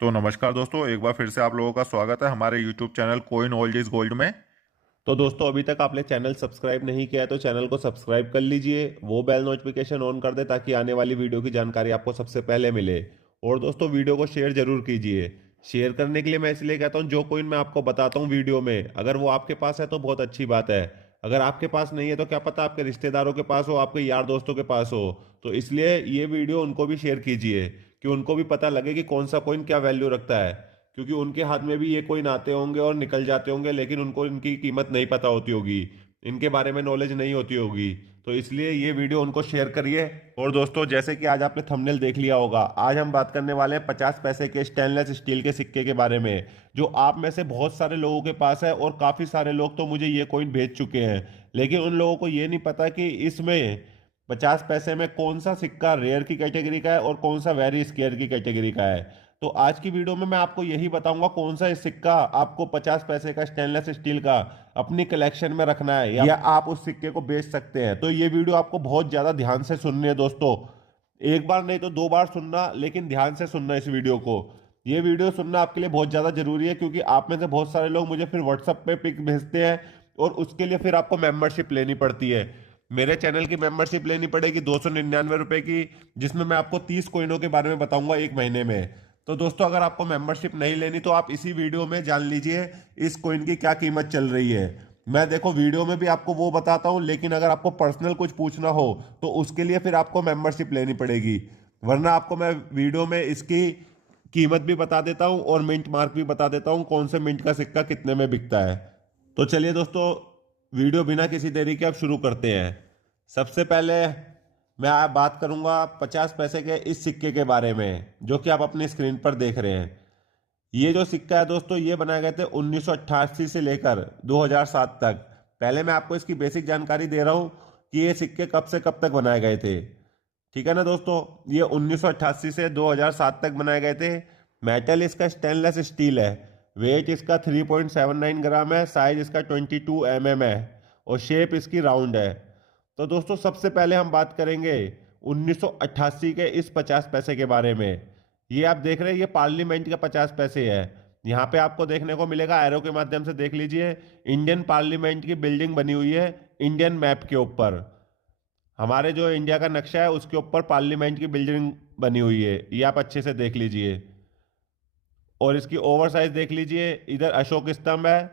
तो नमस्कार दोस्तों, एक बार फिर से आप लोगों का स्वागत है हमारे YouTube channel coin old is gold में। तो दोस्तों अभी तक आपने चैनल सब्सक्राइब नहीं किया है तो चैनल को सब्सक्राइब कर लीजिए। वो बेल नोटिफिकेशन ऑन कर दे ताकि आने वाली वीडियो की जानकारी आपको सबसे पहले मिले। और दोस्तों वीडियो को शेयर जरूर कीजिए। शेयर करने के लिए मैं इसलिए कहता हूँ, जो कोइन मैं आपको बताता हूँ वीडियो में, अगर वो आपके पास है तो बहुत अच्छी बात है। अगर आपके पास नहीं है तो क्या पता आपके रिश्तेदारों के पास हो, आपके यार दोस्तों के पास हो। तो इसलिए ये वीडियो उनको भी शेयर कीजिए कि उनको भी पता लगे कि कौन सा कोइन क्या वैल्यू रखता है। क्योंकि उनके हाथ में भी ये कोइन आते होंगे और निकल जाते होंगे, लेकिन उनको इनकी कीमत नहीं पता होती होगी, इनके बारे में नॉलेज नहीं होती होगी। तो इसलिए ये वीडियो उनको शेयर करिए। और दोस्तों, जैसे कि आज आपने थंबनेल देख लिया होगा, आज हम बात करने वाले हैं 50 पैसे के स्टेनलेस स्टील के सिक्के के बारे में, जो आप में से बहुत सारे लोगों के पास है। और काफ़ी सारे लोग तो मुझे ये कोइन भेज चुके हैं, लेकिन उन लोगों को ये नहीं पता कि इसमें 50 पैसे में कौन सा सिक्का रेयर की कैटेगरी का है और कौन सा वेरी स्केयर की कैटेगरी का है। तो आज की वीडियो में मैं आपको यही बताऊंगा कौन सा सिक्का आपको 50 पैसे का स्टेनलेस स्टील का अपनी कलेक्शन में रखना है, या आप उस सिक्के को बेच सकते हैं। तो ये वीडियो आपको बहुत ज्यादा ध्यान से सुननी है दोस्तों। एक बार नहीं तो दो बार सुनना, लेकिन ध्यान से सुनना इस वीडियो को। ये वीडियो सुनना आपके लिए बहुत ज्यादा जरूरी है, क्योंकि आप में से बहुत सारे लोग मुझे फिर व्हाट्सएप पे पिक भेजते हैं और उसके लिए फिर आपको मेंबरशिप लेनी पड़ती है। मेरे चैनल की मेंबरशिप लेनी पड़ेगी 299 रुपए की, जिसमें मैं आपको 30 कोइनों के बारे में बताऊंगा एक महीने में। तो दोस्तों, अगर आपको मेंबरशिप नहीं लेनी तो आप इसी वीडियो में जान लीजिए इस कोइन की क्या कीमत चल रही है। मैं देखो वीडियो में भी आपको वो बताता हूँ, लेकिन अगर आपको पर्सनल कुछ पूछना हो तो उसके लिए फिर आपको मेंबरशिप लेनी पड़ेगी। वरना आपको मैं वीडियो में इसकी कीमत भी बता देता हूँ और मिंट मार्क भी बता देता हूँ कौन से मिंट का सिक्का कितने में बिकता है। तो चलिए दोस्तों, वीडियो बिना किसी देरी के अब शुरू करते हैं। सबसे पहले मैं आप बात करूंगा 50 पैसे के इस सिक्के के बारे में, जो कि आप अपनी स्क्रीन पर देख रहे हैं। ये जो सिक्का है दोस्तों, ये बनाए गए थे 1988 से लेकर 2007 तक। पहले मैं आपको इसकी बेसिक जानकारी दे रहा हूं कि ये सिक्के कब से कब तक बनाए गए थे। ठीक है ना दोस्तों, ये 1988 से 2007 तक बनाए गए थे। मेटल इसका स्टेनलेस स्टील है। वेट इसका 3.79 ग्राम है। साइज इसका 22 है और शेप इसकी राउंड है। तो दोस्तों, सबसे पहले हम बात करेंगे 1988 के इस 50 पैसे के बारे में। ये आप देख रहे हैं, ये पार्लियामेंट का 50 पैसे है। यहाँ पे आपको देखने को मिलेगा, एरो के माध्यम से देख लीजिए, इंडियन पार्लियामेंट की बिल्डिंग बनी हुई है इंडियन मैप के ऊपर। हमारे जो इंडिया का नक्शा है उसके ऊपर पार्लियामेंट की बिल्डिंग बनी हुई है, ये आप अच्छे से देख लीजिए। और इसकी ओवर साइज देख लीजिए, इधर अशोक स्तंभ है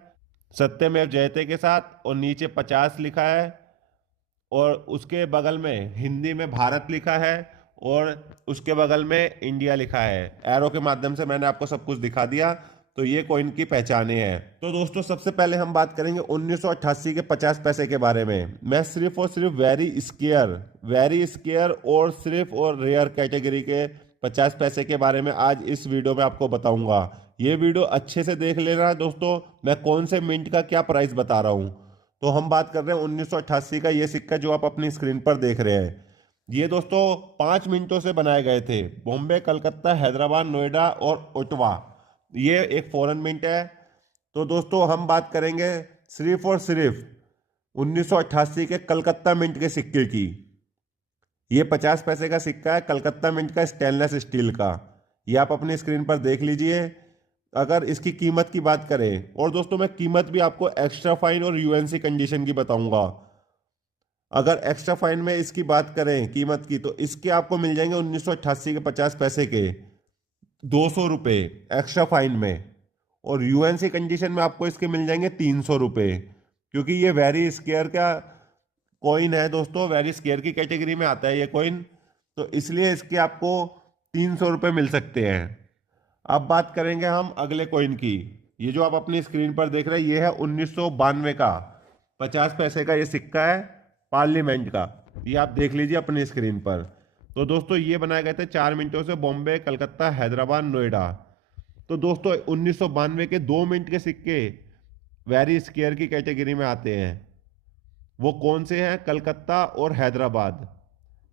सत्यमेव जयते के साथ, और नीचे 50 लिखा है। और उसके बगल में हिंदी में भारत लिखा है, और उसके बगल में इंडिया लिखा है। एरो के माध्यम से मैंने आपको सब कुछ दिखा दिया। तो ये कॉइन की पहचाने हैं। तो दोस्तों, सबसे पहले हम बात करेंगे 1988 के 50 पैसे के बारे में। मैं सिर्फ और सिर्फ वेरी स्केयर और सिर्फ और रेयर कैटेगरी के 50 पैसे के बारे में आज इस वीडियो में आपको बताऊंगा। ये वीडियो अच्छे से देख लेना है दोस्तों, मैं कौन से मिंट का क्या प्राइस बता रहा हूँ। तो हम बात कर रहे हैं 1988 का ये सिक्का जो आप अपनी स्क्रीन पर देख रहे हैं। ये दोस्तों 5 मिनटों से बनाए गए थे। बॉम्बे, कलकत्ता, हैदराबाद, नोएडा और ओटावा, ये एक फॉरेन मिंट है। तो दोस्तों, हम बात करेंगे सिर्फ और सिर्फ 1988 के कलकत्ता मिंट के सिक्के की। ये 50 पैसे का सिक्का है कलकत्ता मिंट का, स्टेनलेस स्टील का। ये आप अपनी स्क्रीन पर देख लीजिए। अगर इसकी कीमत की बात करें, और दोस्तों मैं कीमत भी आपको एक्स्ट्रा फाइन और यूएनसी कंडीशन की बताऊंगा। अगर एक्स्ट्रा फाइन में इसकी बात करें कीमत की, तो इसके आपको मिल जाएंगे 1988 के 50 पैसे के 200 रुपये एक्स्ट्रा फाइन में। और यूएनसी कंडीशन में आपको इसके मिल जाएंगे 300 रुपये, क्योंकि ये वेरी स्केयर का कॉइन है दोस्तों, वेरी स्केयर की कैटेगरी में आता है ये कॉइन। तो इसलिए इसके आपको 300 रुपये मिल सकते हैं। अब बात करेंगे हम अगले कॉइन की। ये जो आप अपनी स्क्रीन पर देख रहे हैं, ये है 1992 का 50 पैसे का ये सिक्का है पार्लियामेंट का। ये आप देख लीजिए अपनी स्क्रीन पर। तो दोस्तों, ये बनाए गए थे 4 मिनटों से, बॉम्बे, कलकत्ता, हैदराबाद, नोएडा। तो दोस्तों 1992 के 2 मिनट के सिक्के वेरी स्केयर की कैटेगरी में आते हैं। वो कौन से हैं? कलकत्ता और हैदराबाद।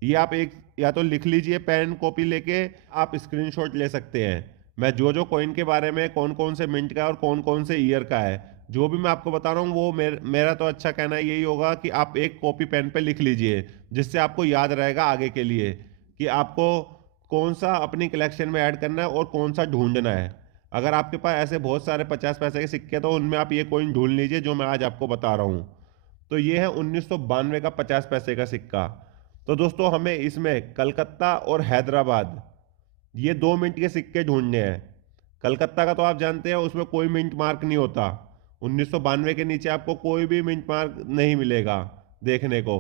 ये आप एक या तो लिख लीजिए, पेन कॉपी लेके आप स्क्रीनशॉट ले सकते हैं। मैं जो जो कॉइन के बारे में, कौन कौन से मिंट का है और कौन कौन से ईयर का है, जो भी मैं आपको बता रहा हूँ, वो मेरा तो अच्छा कहना यही होगा कि आप एक कॉपी पेन पे लिख लीजिए, जिससे आपको याद रहेगा आगे के लिए कि आपको कौन सा अपनी कलेक्शन में ऐड करना है और कौन सा ढूंढना है। अगर आपके पास ऐसे बहुत सारे 50 पैसे के सिक्के हैं तो उनमें आप ये कॉइन ढूंढ लीजिए जो मैं आज आपको बता रहा हूँ। तो ये है 1992 का 50 पैसे का सिक्का। तो दोस्तों हमें इसमें कलकत्ता और हैदराबाद ये 2 मिनट के सिक्के ढूंढने हैं। कलकत्ता का तो आप जानते हैं उसमें कोई मिंट मार्क नहीं होता। 1992 के नीचे आपको कोई भी मिंट मार्क नहीं मिलेगा देखने को।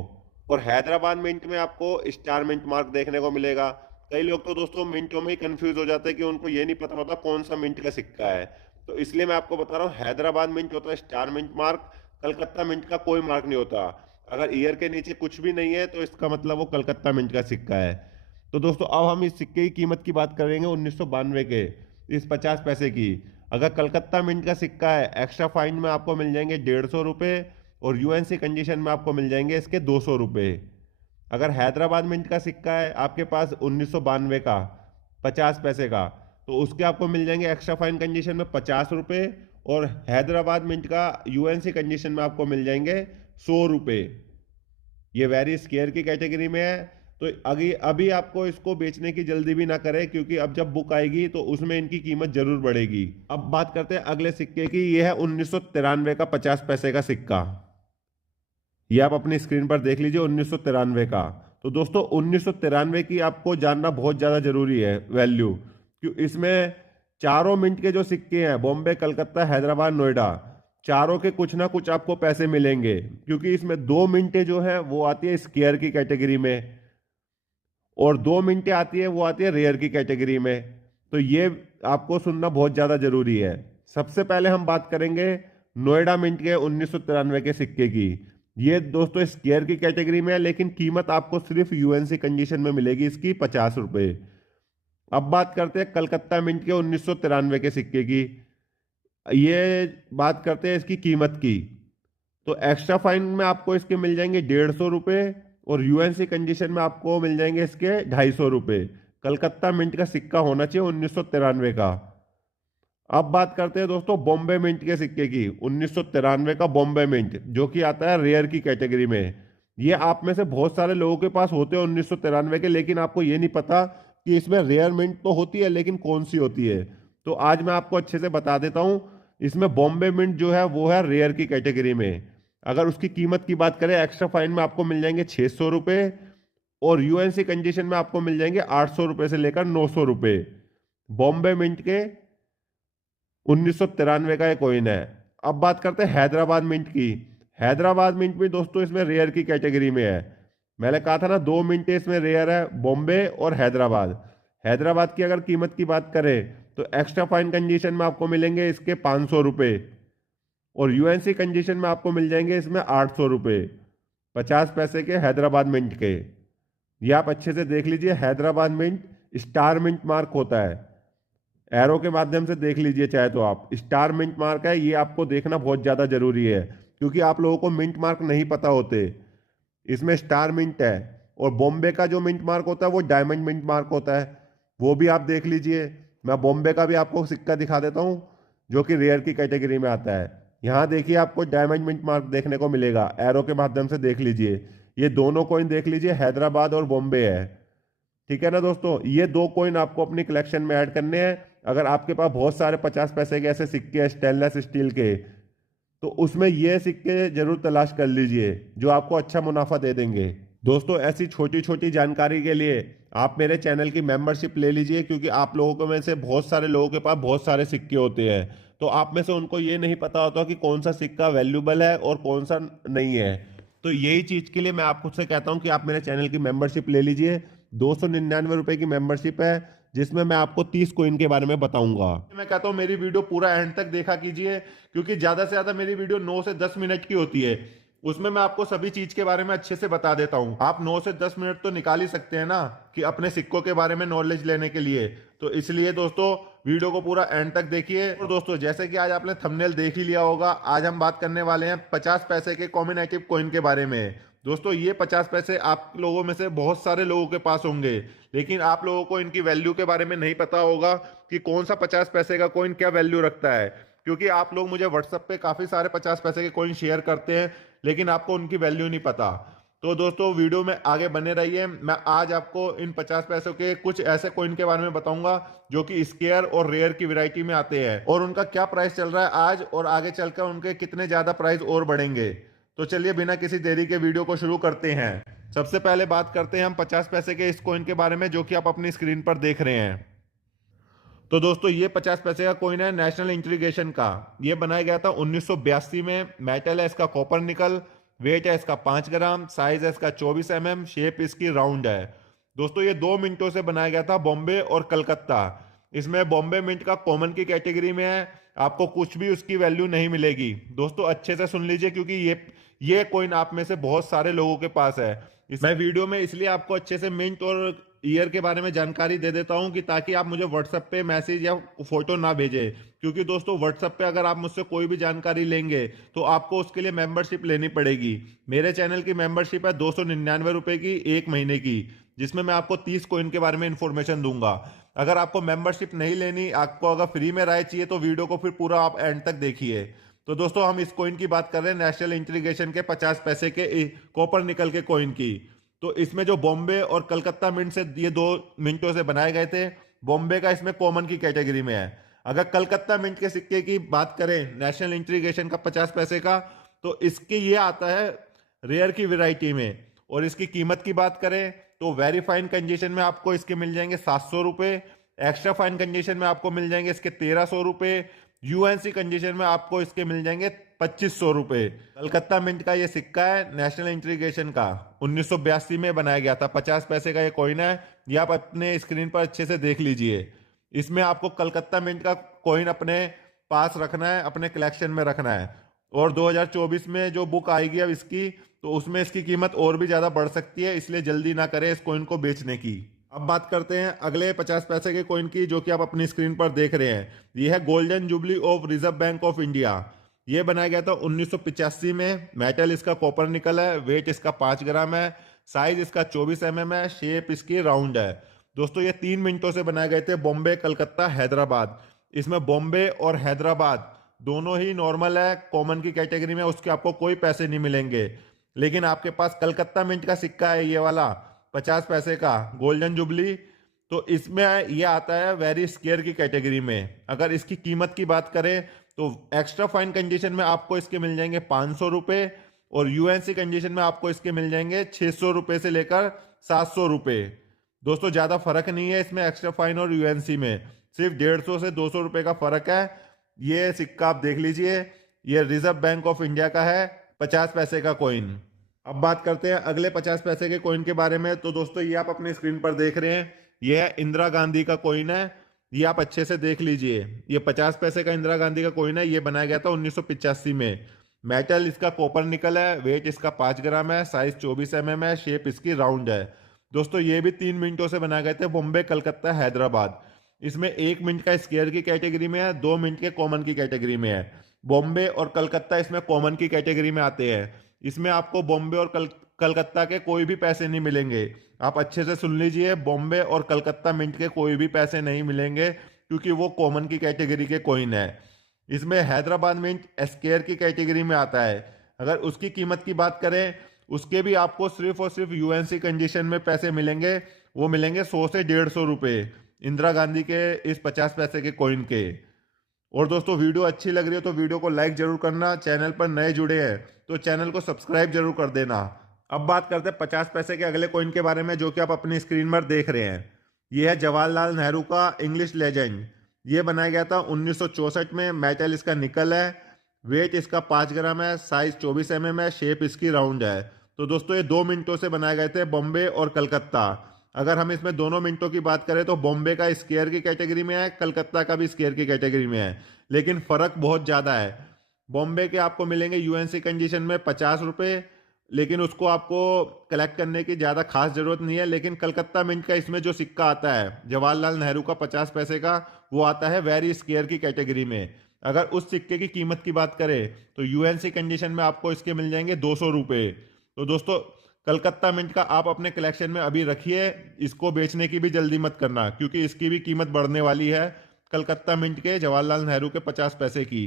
और हैदराबाद मिंट में आपको स्टार मिंट मार्क देखने को मिलेगा। कई लोग तो दोस्तों मिंटों में ही कंफ्यूज हो जाते हैं कि उनको ये नहीं पता होता कौन सा मिंट का सिक्का है। तो इसलिए मैं आपको बता रहा हूँ हैदराबाद मिंट होता है star mint mark, Calcutta mint का कोई मार्क नहीं होता। अगर ईयर के नीचे कुछ भी नहीं है तो इसका मतलब वो कलकत्ता मिंट का सिक्का है। तो दोस्तों अब हम इस सिक्के की कीमत की बात करेंगे 1992 के इस 50 पैसे की। अगर कलकत्ता मिंट का सिक्का है एक्स्ट्रा फाइन में आपको मिल जाएंगे 150 रुपये और यूएनसी कंडीशन में आपको मिल जाएंगे इसके 200 रुपये। अगर हैदराबाद मिंट का सिक्का है आपके पास 1992 का 50 पैसे का तो उसके आपको मिल जाएंगे एक्स्ट्रा फाइन कंडीशन में 50 रुपये और हैदराबाद मिंट का यूएनसी कंडीशन में आपको मिल जाएंगे 100 रुपये। ये वेरी स्केयर की कैटेगरी में है। तो अभी अभी आपको इसको बेचने की जल्दी भी ना करें क्योंकि अब जब बुक आएगी तो उसमें इनकी कीमत जरूर बढ़ेगी। अब बात करते हैं अगले सिक्के की। ये है 1993 का 50 पैसे का सिक्का। ये आप अपनी स्क्रीन पर देख लीजिए 1993 का। तो दोस्तों 1993 की आपको जानना बहुत ज़्यादा जरूरी है वैल्यू, क्यों इसमें चारों मिंट के जो सिक्के हैं बॉम्बे, कलकत्ता, हैदराबाद, नोएडा, चारों के कुछ ना कुछ आपको पैसे मिलेंगे क्योंकि इसमें 2 मिनटें जो है वो आती है स्केयर की कैटेगरी में और 2 मिनटें आती है वो आती है रेयर की कैटेगरी में। तो ये आपको सुनना बहुत ज़्यादा जरूरी है। सबसे पहले हम बात करेंगे नोएडा मिंट के 1993 के सिक्के की। ये दोस्तों स्केयर की कैटेगरी में है लेकिन कीमत आपको सिर्फ यूएनसी कंडीशन में मिलेगी इसकी 50 रुपये। अब बात करते हैं कलकत्ता मिंट के 1993 के सिक्के की। ये बात करते हैं इसकी कीमत की। तो एक्स्ट्रा फाइन में आपको इसके मिल जाएंगे 150 रुपये और यूएनसी कंडीशन में आपको मिल जाएंगे इसके 250 रुपये। कलकत्ता मिंट का सिक्का होना चाहिए 1993 का। अब बात करते हैं दोस्तों बॉम्बे मिंट के सिक्के की। 1993 का बॉम्बे मिंट जो कि आता है रेयर की कैटेगरी में। ये आप में से बहुत सारे लोगों के पास होते हैं 1993 के, लेकिन आपको ये नहीं पता कि इसमें रेयर मिंट तो होती है लेकिन कौन सी होती है। तो आज मैं आपको अच्छे से बता देता हूं। इसमें बॉम्बे मिंट जो है वो है रेयर की कैटेगरी में। अगर उसकी कीमत की बात करें एक्स्ट्रा फाइन में आपको मिल जाएंगे 600 रुपये और यूएनसी कंडीशन में आपको मिल जाएंगे 800 रुपये से लेकर 900 रुपये। बॉम्बे मिंट के 1993 का ये कॉइन है। अब बात करते हैं हैदराबाद मिंट की। हैदराबाद मिंट भी दोस्तों इसमें रेयर की कैटेगरी में है। मैंने कहा था ना 2 मिनटें इसमें रेयर है, बॉम्बे और हैदराबाद। हैदराबाद की अगर कीमत की बात करें तो एक्स्ट्रा फाइन कंडीशन में आपको मिलेंगे इसके 500 रुपये और यूएनसी कंडीशन में आपको मिल जाएंगे इसमें 800 रुपये। 50 पैसे के हैदराबाद मिंट के। ये आप अच्छे से देख लीजिए। Hyderabad mint star mint mark होता है। एरो के माध्यम से देख लीजिए चाहे तो आप। स्टार मिंट मार्क है, ये आपको देखना बहुत ज़्यादा जरूरी है क्योंकि आप लोगों को मिंट मार्क नहीं पता होते। इसमें स्टार मिंट है और बॉम्बे का जो मिंट मार्क होता है वो डायमंड मिंट मार्क होता है, वो भी आप देख लीजिए। मैं बॉम्बे का भी आपको सिक्का दिखा देता हूँ जो कि रेयर की कैटेगरी में आता है। यहाँ देखिए आपको डायमंड मिंट मार्क देखने को मिलेगा, एरो के माध्यम से देख लीजिए। ये दोनों कॉइन देख लीजिए, हैदराबाद और बॉम्बे है। ठीक है ना दोस्तों, ये 2 कॉइन आपको अपनी कलेक्शन में ऐड करने हैं। अगर आपके पास बहुत सारे 50 पैसे के ऐसे सिक्के हैं स्टेनलेस स्टील के तो उसमें ये सिक्के जरूर तलाश कर लीजिए जो आपको अच्छा मुनाफा दे देंगे। दोस्तों ऐसी छोटी छोटी जानकारी के लिए आप मेरे चैनल की मेंबरशिप ले लीजिए क्योंकि आप लोगों को में से बहुत सारे लोगों के पास बहुत सारे सिक्के होते हैं तो आप में से उनको ये नहीं पता होता कि कौन सा सिक्का वैल्यूबल है और कौन सा नहीं है। तो यही चीज़ के लिए मैं आपको से कहता हूँ कि आप मेरे चैनल की मेंबरशिप ले लीजिए। 299 रुपये की मेंबरशिप है जिसमें मैं आपको 30 कॉइन के बारे में बताऊंगा। मैं कहता हूँ मेरी वीडियो पूरा एंड तक देखा कीजिए क्योंकि ज़्यादा से ज़्यादा मेरी वीडियो 9 से 10 मिनट की होती है। उसमें मैं आपको सभी चीज के बारे में अच्छे से बता देता हूँ। आप 9 से 10 मिनट तो निकाल ही सकते हैं ना कि अपने सिक्कों के बारे में नॉलेज लेने के लिए। तो इसलिए दोस्तों वीडियो को पूरा एंड तक देखिए। और दोस्तों जैसे कि आज आपने थंबनेल देख ही लिया होगा, आज हम बात करने वाले हैं 50 पैसे के कॉम्बिनेटिव कॉइन के बारे में। दोस्तों ये 50 पैसे आप लोगों में से बहुत सारे लोगों के पास होंगे लेकिन आप लोगों को इनकी वैल्यू के बारे में नहीं पता होगा कि कौन सा 50 पैसे का कॉइन क्या वैल्यू रखता है, क्योंकि आप लोग मुझे व्हाट्सएप पे काफी सारे 50 पैसे के कॉइन शेयर करते हैं लेकिन आपको उनकी वैल्यू नहीं पता। तो दोस्तों वीडियो में आगे बने रहिए। मैं आज आपको इन 50 पैसों के कुछ ऐसे कॉइन के बारे में बताऊंगा जो कि स्केयर और रेयर की वैरायटी में आते हैं, और उनका क्या प्राइस चल रहा है आज, और आगे चलकर उनके कितने ज्यादा प्राइस और बढ़ेंगे। तो चलिए बिना किसी देरी के वीडियो को शुरू करते हैं। सबसे पहले बात करते हैं हम 50 पैसे के इस कॉइन के बारे में जो कि आप अपनी स्क्रीन पर देख रहे हैं। तो दोस्तों ये 50 पैसे का कॉइन है नेशनल इंटीग्रेशन का। ये बनाया गया था 1982 में। मेटल है इसका कॉपर निकल। वेट है इसका 5 ग्राम। साइज है इसका 24 mm। शेप इसकी राउंड है। दोस्तों ये 2 मिनटों से बनाया गया था बॉम्बे और कलकत्ता। इसमें बॉम्बे मिंट का कॉमन की कैटेगरी में है। आपको कुछ भी उसकी वैल्यू नहीं मिलेगी। दोस्तों अच्छे से सुन लीजिए क्योंकि ये कॉइन आप में से बहुत सारे लोगों के पास है। मैं वीडियो में इसलिए आपको अच्छे से मिंट और ईयर के बारे में जानकारी दे देता हूं कि ताकि आप मुझे व्हाट्सएप पे मैसेज या फोटो ना भेजें, क्योंकि दोस्तों व्हाट्सएप पे अगर आप मुझसे कोई भी जानकारी लेंगे तो आपको उसके लिए मेंबरशिप लेनी पड़ेगी। मेरे चैनल की मेंबरशिप है 299 रुपए की 1 महीने की, जिसमें मैं आपको 30 कॉइन के बारे में इंफॉर्मेशन दूंगा। अगर आपको मेंबरशिप नहीं लेनी, आपको अगर फ्री में राय चाहिए तो वीडियो को फिर पूरा आप एंड तक देखिए। तो दोस्तों हम इस कॉइन की बात कर रहे हैं नेशनल इंटीग्रेशन के 50 पैसे के कॉपर निकल के कॉइन की। तो इसमें जो बॉम्बे और कलकत्ता मिंट से ये 2 मिनटों से बनाए गए थे, बॉम्बे का इसमें कॉमन की कैटेगरी में है। अगर कलकत्ता मिंट के सिक्के की बात करें नेशनल इंटीग्रेशन का 50 पैसे का, तो इसके ये आता है रेयर की वैरायटी में। और इसकी कीमत की बात करें तो वेरी फाइन कंडीशन में आपको इसके मिल जाएंगे 700 रुपये। एक्स्ट्रा फाइन कंडीशन में आपको मिल जाएंगे इसके 1300 रुपये। यूएनसी कंडीशन में आपको इसके मिल जाएंगे 2500 रुपये। कलकत्ता मिंट का ये सिक्का है नेशनल इंटीग्रेशन का, 1982 में बनाया गया था। 50 पैसे का ये कॉइन है। ये आप अपने स्क्रीन पर अच्छे से देख लीजिए। इसमें आपको कलकत्ता मिंट का कॉइन अपने पास रखना है, अपने कलेक्शन में रखना है। और 2024 में जो बुक आएगी अब इसकी, तो उसमें इसकी कीमत और भी ज़्यादा बढ़ सकती है, इसलिए जल्दी ना करें इस कॉइन को बेचने की। अब बात करते हैं अगले 50 पैसे के कॉइन की जो कि आप अपनी स्क्रीन पर देख रहे हैं। ये है golden jubilee of reserve bank of India. ये बनाया गया था 1985 में। मेटल इसका कॉपर निकल है। वेट इसका 5 ग्राम है। साइज इसका 24 mm है। शेप इसकी राउंड है। दोस्तों ये 3 मिनटों से बनाए गए थे बॉम्बे, कलकत्ता, हैदराबाद। इसमें बॉम्बे और हैदराबाद दोनों ही नॉर्मल है, कॉमन की कैटेगरी में, उसके आपको कोई पैसे नहीं मिलेंगे। लेकिन आपके पास कलकत्ता मिंट का सिक्का है ये वाला 50 पैसे का गोल्डन जुबली, तो इसमें ये आता है वेरी स्केयर की कैटेगरी में। अगर इसकी कीमत की बात करें तो एक्स्ट्रा फाइन कंडीशन में आपको इसके मिल जाएंगे 500 रुपये, और यूएनसी कंडीशन में आपको इसके मिल जाएंगे 600 रुपये से लेकर 700 रुपये। दोस्तों ज़्यादा फर्क नहीं है इसमें एक्स्ट्रा फाइन और यूएनसी में, सिर्फ 150 से 200 रुपये का फर्क है। ये सिक्का आप देख लीजिए, ये रिजर्व बैंक ऑफ इंडिया का है 50 पैसे का कॉइन। अब बात करते हैं अगले 50 पैसे के कॉइन के बारे में। तो दोस्तों ये आप अपनी स्क्रीन पर देख रहे हैं, ये है इंदिरा गांधी का कॉइन है। ये आप अच्छे से देख लीजिए, ये 50 पैसे का इंदिरा गांधी का कॉइन है। ये बनाया गया था 1985 में। मेटल इसका कॉपर निकल है। वेट इसका 5 ग्राम है। साइज 24 mm है। शेप इसकी राउंड है। दोस्तों ये भी 3 मिनटों से बनाए गए थे बॉम्बे, कलकत्ता, हैदराबाद। इसमें 1 मिनट का स्केयर की कैटेगरी में है, 2 मिनट के कॉमन की कैटेगरी में है। बॉम्बे और कलकत्ता इसमें कॉमन की कैटेगरी में आते हैं। इसमें आपको बॉम्बे और कलकत्ता के कोई भी पैसे नहीं मिलेंगे। आप अच्छे से सुन लीजिए, बॉम्बे और कलकत्ता मिंट के कोई भी पैसे नहीं मिलेंगे क्योंकि वो कॉमन की कैटेगरी के कॉइन है। इसमें हैदराबाद मिंट स्केयर की कैटेगरी में आता है। अगर उसकी कीमत की बात करें, उसके भी आपको सिर्फ और सिर्फ यूएनसी कंडीशन में पैसे मिलेंगे। वो मिलेंगे 100 से 150 रुपये इंदिरा गांधी के इस 50 पैसे के कॉइन के। और दोस्तों वीडियो अच्छी लग रही है तो वीडियो को लाइक जरूर करना। चैनल पर नए जुड़े हैं तो चैनल को सब्सक्राइब जरूर कर देना। अब बात करते हैं 50 पैसे के अगले कॉइन के बारे में जो कि आप अपनी स्क्रीन पर देख रहे हैं। यह है जवाहरलाल नेहरू का इंग्लिश लेजेंड। ये बनाया गया था 1964 में। मेटल इसका निकल है। वेट इसका 5 ग्राम है। साइज 24 mm है। शेप इसकी राउंड है। तो दोस्तों ये 2 मिनटों से बनाए गए थे बॉम्बे और कलकत्ता। अगर हम इसमें दोनों मिनटों की बात करें तो बॉम्बे का स्केयर की कैटेगरी में है, कलकत्ता का भी स्केयर की कैटेगरी में है, लेकिन फर्क बहुत ज़्यादा है। बॉम्बे के आपको मिलेंगे यूएनसी कंडीशन में 50 रुपये, लेकिन उसको आपको कलेक्ट करने की ज़्यादा खास ज़रूरत नहीं है। लेकिन कलकत्ता मिंट का इसमें जो सिक्का आता है जवाहरलाल नेहरू का 50 पैसे का, वो आता है वेरी स्केयर की कैटेगरी में। अगर उस सिक्के की कीमत की बात करें तो यूएनसी कंडीशन में आपको इसके मिल जाएंगे 200 रुपये। तो दोस्तों कलकत्ता मिंट का आप अपने कलेक्शन में अभी रखिए, इसको बेचने की भी जल्दी मत करना क्योंकि इसकी भी कीमत बढ़ने वाली है कलकत्ता मिंट के जवाहरलाल नेहरू के 50 पैसे की।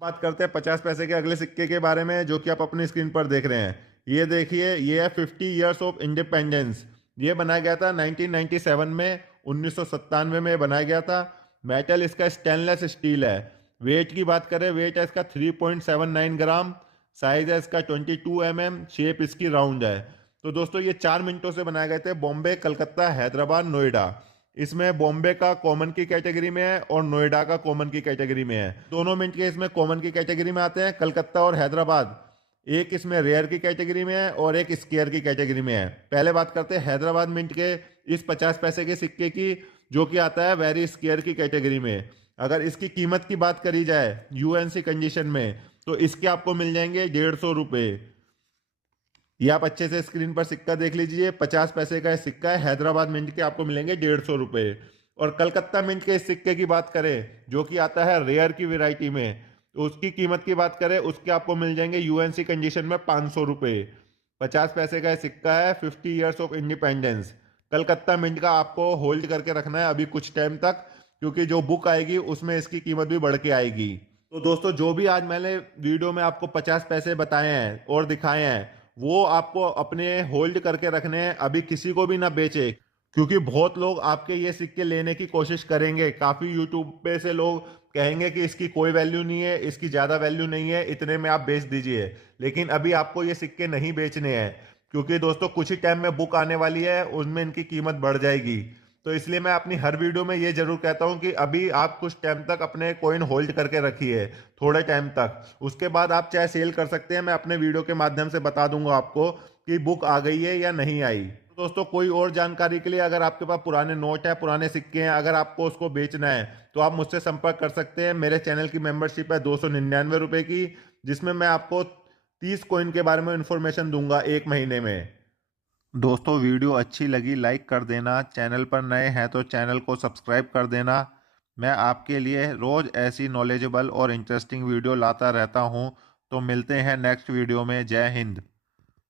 बात करते हैं 50 पैसे के अगले सिक्के के बारे में जो कि आप अपनी स्क्रीन पर देख रहे हैं। ये देखिए, ये है 50 ईयर्स ऑफ इंडिपेंडेंस। ये बनाया गया था 1997 में, 1997 में बनाया गया था। मेटल इसका स्टेनलेस स्टील है। वेट की बात करें, वेट है इसका 3.79 ग्राम। साइज है इसका 22 mm। शेप इसकी राउंड है। तो दोस्तों ये 4 मिनटों से बनाए गए थे, बॉम्बे, कलकत्ता, हैदराबाद, नोएडा। इसमें बॉम्बे का कॉमन की कैटेगरी में है और नोएडा का कॉमन की कैटेगरी में है। दोनों मिनट के इसमें कॉमन की कैटेगरी में आते हैं, कलकत्ता और हैदराबाद। एक इसमें रेयर की कैटेगरी में है और एक स्केयर की कैटेगरी में है। पहले बात करते हैं हैदराबाद मिंट के इस 50 पैसे के सिक्के की, जो कि आता है वेरी स्केयर की कैटेगरी में। अगर इसकी कीमत की बात करी जाए यूएनसी कंडीशन में, तो इसके आपको मिल जाएंगे 150 रुपये। ये आप अच्छे से स्क्रीन पर सिक्का देख लीजिए, 50 पैसे का सिक्का है। हैदराबाद मिंट के आपको मिलेंगे 150 रुपये। और कलकत्ता मिंट के इस सिक्के की बात करें, जो कि आता है रेयर की वैरायटी में, तो उसकी कीमत की बात करें, उसके आपको मिल जाएंगे यूएनसी कंडीशन में 500 रुपये। 50 पैसे का सिक्का है, 50 years of independence. Calcutta mint का आपको होल्ड करके रखना है अभी कुछ टाइम तक, क्योंकि जो बुक आएगी उसमें इसकी कीमत भी बढ़ के आएगी। तो दोस्तों जो भी आज मैंने वीडियो में आपको 50 पैसे बताए हैं और दिखाए हैं, वो आपको अपने होल्ड करके रखने हैं, अभी किसी को भी ना बेचे। क्योंकि बहुत लोग आपके ये सिक्के लेने की कोशिश करेंगे। काफी यूट्यूब पे से लोग कहेंगे कि इसकी कोई वैल्यू नहीं है, इसकी ज्यादा वैल्यू नहीं है, इतने में आप बेच दीजिए। लेकिन अभी आपको ये सिक्के नहीं बेचने हैं, क्योंकि दोस्तों कुछ ही टाइम में बुक आने वाली है, उनमें इनकी कीमत बढ़ जाएगी। तो इसलिए मैं अपनी हर वीडियो में ये जरूर कहता हूं कि अभी आप कुछ टाइम तक अपने कॉइन होल्ड करके रखिए, थोड़े टाइम तक। उसके बाद आप चाहे सेल कर सकते हैं, मैं अपने वीडियो के माध्यम से बता दूंगा आपको कि बुक आ गई है या नहीं आई। तो दोस्तों कोई और जानकारी के लिए, अगर आपके पास पुराने नोट है, पुराने सिक्के हैं, अगर आपको उसको बेचना है, तो आप मुझसे संपर्क कर सकते हैं। मेरे चैनल की मेंबरशिप है 299 रुपए की, जिसमें मैं आपको 30 कॉइन के बारे में इंफॉर्मेशन दूंगा 1 महीने में। दोस्तों वीडियो अच्छी लगी लाइक कर देना, चैनल पर नए हैं तो चैनल को सब्सक्राइब कर देना। मैं आपके लिए रोज़ ऐसी नॉलेजेबल और इंटरेस्टिंग वीडियो लाता रहता हूं। तो मिलते हैं नेक्स्ट वीडियो में। जय हिंद।